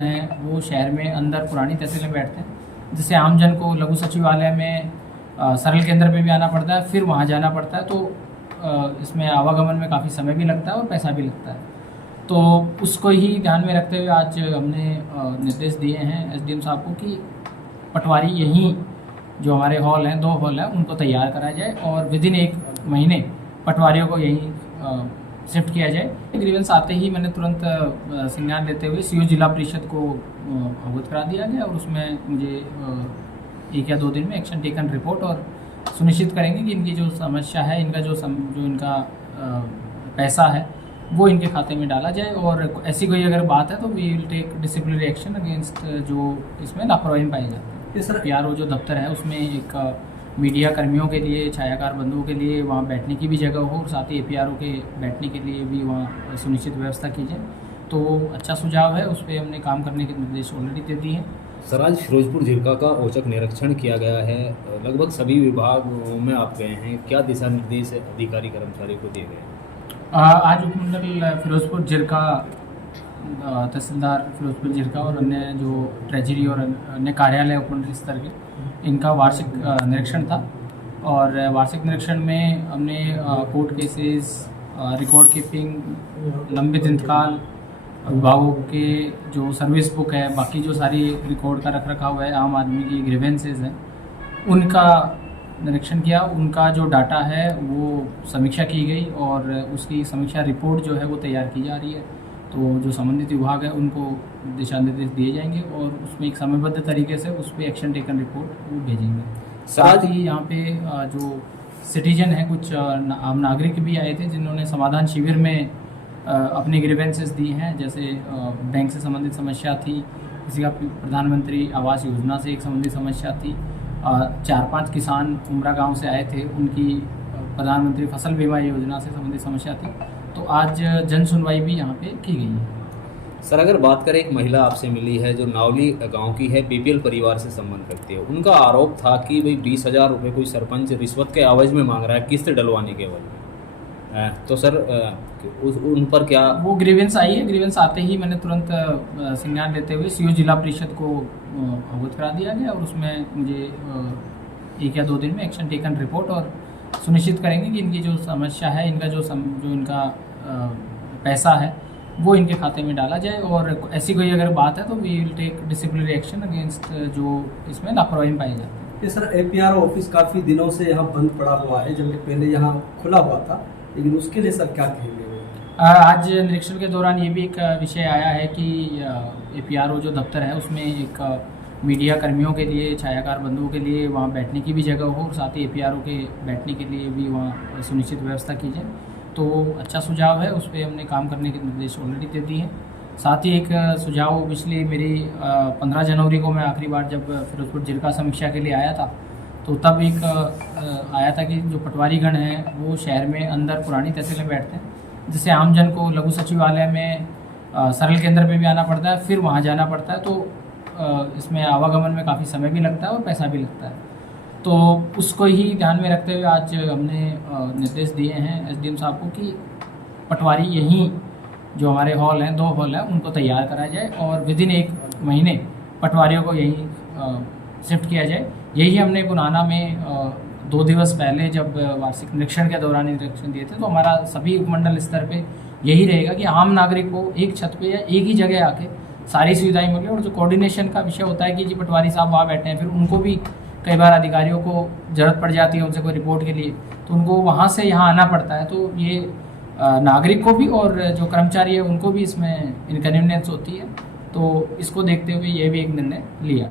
हैं वो शहर में अंदर पुरानी तहसील में बैठते हैं, जिससे आमजन को लघु सचिवालय में सरल केंद्र पे भी आना पड़ता है, फिर वहाँ जाना पड़ता है। तो इसमें आवागमन में काफ़ी समय भी लगता है और पैसा भी लगता है। तो उसको ही ध्यान में रखते हुए आज हमने निर्देश दिए हैं एसडीएम साहब को कि पटवारी यहीं जो हमारे हॉल हैं, 2 हॉल हैं, उनको तैयार कराया जाए और विदिन 1 महीने पटवारियों को यहीं शिफ्ट किया जाए। ग्रीवेंस आते ही मैंने तुरंत संज्ञान लेते हुए सीओ जिला परिषद को अवगत करा दिया गया और उसमें मुझे 1 या 2 दिन में एक्शन टेकन रिपोर्ट और सुनिश्चित करेंगे कि इनकी जो समस्या है, इनका जो इनका पैसा है वो इनके खाते में डाला जाए। और ऐसी कोई अगर बात है तो we will take disciplinary action against जो इसमें लापरवाही पाई जाती है। पीआरओ जो दफ्तर है उसमें एक मीडिया कर्मियों के लिए, छायाकार बंधुओं के लिए वहाँ बैठने की भी जगह हो और साथ ही एपीआरओ के बैठने के लिए भी वहाँ सुनिश्चित व्यवस्था की जाए। तो अच्छा सुझाव है, उस पर हमने काम करने के निर्देश ऑलरेडी दे दिए हैं। सर, आज फिरोजपुर झिरका का औचक निरीक्षण किया गया है, लगभग सभी विभागों में आप गए हैं, क्या दिशा निर्देश अधिकारी कर्मचारी को दिए गए? आज उपमंडल फिरोजपुर झिरका, तहसीलदार फिरोजपुर झिरका और अन्य जो ट्रेजरी और अन्य कार्यालय उपमंडल स्तर के, इनका वार्षिक निरीक्षण था। और वार्षिक निरीक्षण में हमने कोर्ट केसेस, रिकॉर्ड कीपिंग, लंबित इंतकाल, विभागों के जो सर्विस बुक है, बाकी जो सारी रिकॉर्ड का रख रखाव है, आम आदमी की ग्रीवेंसेस हैं, उनका निरीक्षण किया। उनका जो डाटा है वो समीक्षा की गई और उसकी समीक्षा रिपोर्ट जो है वो तैयार की जा रही है। तो जो संबंधित विभाग है उनको दिशा निर्देश दिए जाएंगे और उसमें एक समयबद्ध तरीके से उस पर एक्शन टेकन रिपोर्ट वो भेजेंगे। साथ ही यहाँ पे जो सिटीजन है, कुछ आम नागरिक भी आए थे जिन्होंने समाधान शिविर में अपनी ग्रीवेंसेस दी हैं। जैसे बैंक से संबंधित समस्या थी, किसी का प्रधानमंत्री आवास योजना से एक संबंधित समस्या थी, 4-5 किसान उमरा गांव से आए थे, उनकी प्रधानमंत्री फसल बीमा योजना से संबंधित समस्या थी। तो आज जन सुनवाई भी यहाँ पे की गई है। सर, अगर बात करें, एक महिला आपसे मिली है जो नावली गांव की है, बीपीएल परिवार से संबंध रखती है। उनका आरोप था कि भाई 20,000 रुपये कोई सरपंच रिश्वत के एवज में मांग रहा है, किस्त डलवाने के एवज में। तो सर, उन पर क्या? वो ग्रीवेंस आई है, ग्रीवेंस आते ही मैंने तुरंत संज्ञान लेते हुए सीओ जिला परिषद को अवगत करा दिया गया और उसमें मुझे 1 या 2 दिन में एक्शन टेकन रिपोर्ट और सुनिश्चित करेंगे कि इनकी जो समस्या है, इनका जो इनका पैसा है वो इनके खाते में डाला जाए। और ऐसी कोई अगर बात है तो we will take disciplinary action against जो इसमें लापरवाही पाई जाती है। सर, एपीआरओ ऑफिस काफ़ी दिनों से यहाँ बंद पड़ा हुआ है, जबकि पहले यहाँ खुला हुआ था, लेकिन उसके लिए सर क्या कहेंगे? आज निरीक्षण के दौरान ये भी एक विषय आया है कि एपीआरओ जो दफ्तर है उसमें एक मीडिया कर्मियों के लिए, छायाकार बंधुओं के लिए वहाँ बैठने की भी जगह हो और साथ ही एपीआरओ के बैठने के लिए भी वहाँ सुनिश्चित व्यवस्था की जाए। तो अच्छा सुझाव है, उस पर हमने काम करने के निर्देश ऑलरेडी दे दिए हैं। साथ ही एक सुझाव, पिछली मेरी 15 जनवरी को मैं आखिरी बार जब फिरोजपुर झिरका समीक्षा के लिए आया था, तो तब एक आया था कि जो पटवारीगण हैं वो शहर में अंदर पुरानी तहसील में बैठते हैं, जिससे आमजन को लघु सचिवालय में सरल केंद्र पे भी आना पड़ता है, फिर वहाँ जाना पड़ता है। तो इसमें आवागमन में काफ़ी समय भी लगता है और पैसा भी लगता है। तो उसको ही ध्यान में रखते हुए आज हमने निर्देश दिए हैं एसडीएम साहब को कि पटवारी यहीं जो हमारे हॉल हैं, 2 हॉल हैं, उनको तैयार कराया जाए और विदिन 1 महीने पटवारियों को यहीं शिफ्ट किया जाए। यही हमने पुराना में 2 दिवस पहले जब वार्षिक निरीक्षण के दौरान निरीक्षण दिए थे। तो हमारा सभी उपमंडल स्तर पे यही रहेगा कि आम नागरिक को एक छत पे या एक ही जगह आके सारी सुविधाएं मिले। और जो कोऑर्डिनेशन का विषय होता है कि जी पटवारी साहब वहाँ बैठे हैं, फिर उनको भी कई बार अधिकारियों को ज़रूरत पड़ जाती है उनसे कोई रिपोर्ट के लिए, तो उनको वहाँ से यहाँ आना पड़ता है। तो ये नागरिक को भी और जो कर्मचारी है उनको भी इसमें इनकन्वीनियंस होती है। तो इसको देखते हुए ये भी एक निर्णय लिया।